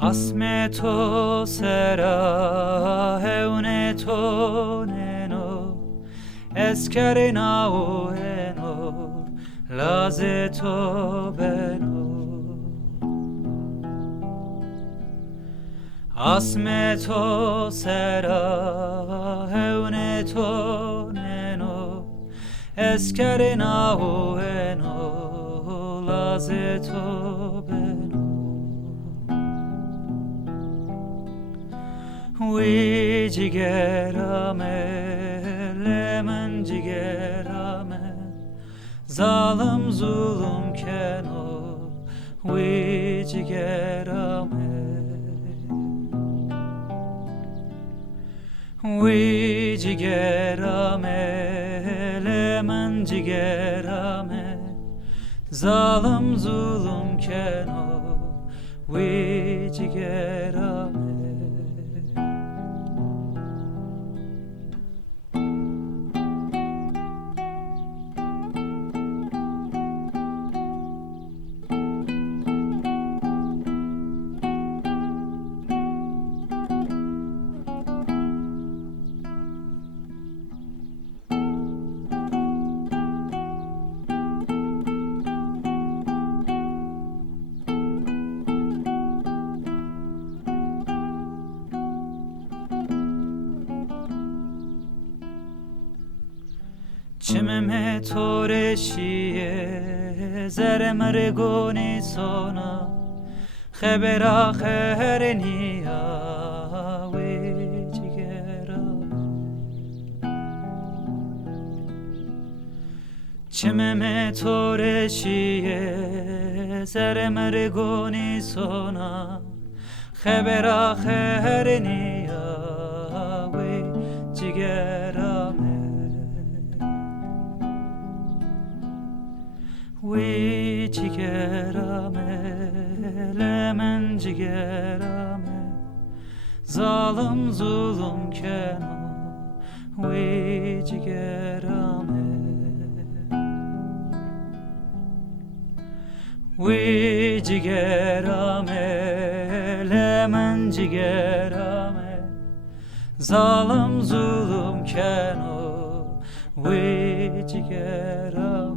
Asmê To Sera hewne to neno eskerina o eno laze to beno Asmê To Sera hewne to neno eskerina o eno laze to beno وی جگرامه لمن جگرامه ظالم zulüm keno وی جگرامه وی جگرامه لمن جگرامه ظالم zulüm keno وی جگرامه چمه تو رشیه زر مرگونی سونا خبر آخر نیا وی جگرام چمه تو رشیه زر مرگونی سونا خبر آخر نیا وی جگرام وی جگرامه لمن جگرامه ظالم zulüm keno وی جگرامه وی جگرامه لمن جگرامه ظالم zulüm keno وی جگرامه